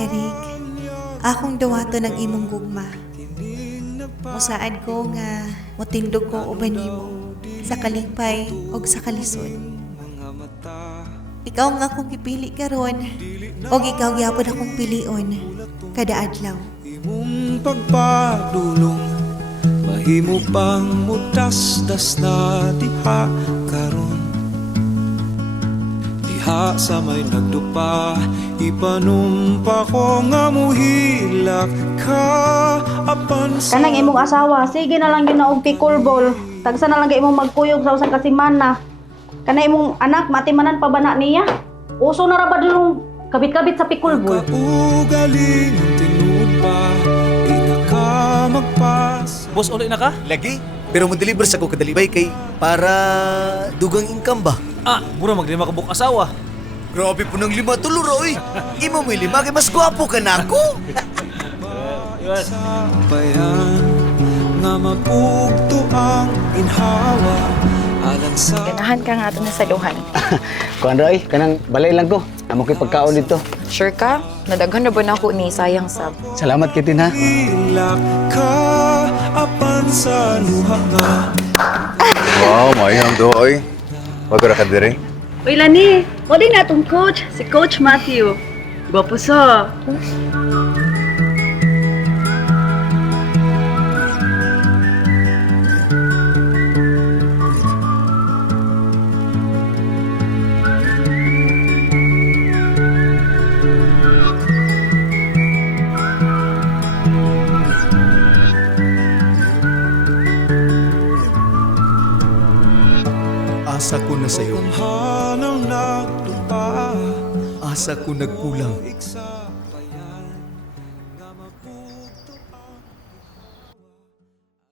Eric, akong dawato ng imong gugma. Musaad ko nga motindog ko uban nimo sa kalipay o sa kalisod. Ikaw nga akong gipili karon o ikaw gyapon akong pilion kada adlaw. Imong pagpadulong mahimo pang mutasdas na diha karon. Diha sa may nagdupa ipanumpa ko nga muhilak ka apan sa Kanang imong asawa, sige na lang yun na og pikulbol. Tagsa na lang imong magkuyog sa usan ka semana. Kanang imong anak, matimanan pa ba na niya? Uso na ra ba dulong kabit-kabit sa pikulbol? kaugaling tinud pa di na ka magpas. Boss, ulit na ka? Lagi? Pero mo-deliver sa ko kadalibay kay para dugang income ba? Mura maglima ka buk asawa. Grabe po ng 5 tulo, Roy. Imo mo 5 kay mas gwapo ka na ako. Bayan nga mapugto ang inhawa alang sa Ganahan ka nga ito na saluhan. Kuan Roy, kanang balay lang ko. Amo ko'y pagkaon dito. Sure ka? Nadaghan na ba na ako ni sayang sab? Salamat kitin ha. ilak ka apan sa luha nga. Wow, mayang doy. Wag ka dire. Uy, Lani, wali na itong coach, si Coach Matthew. Gwapo sa. Asa ko na sa'yo. Hanang nagdupa Asa ko nagkulang. iksa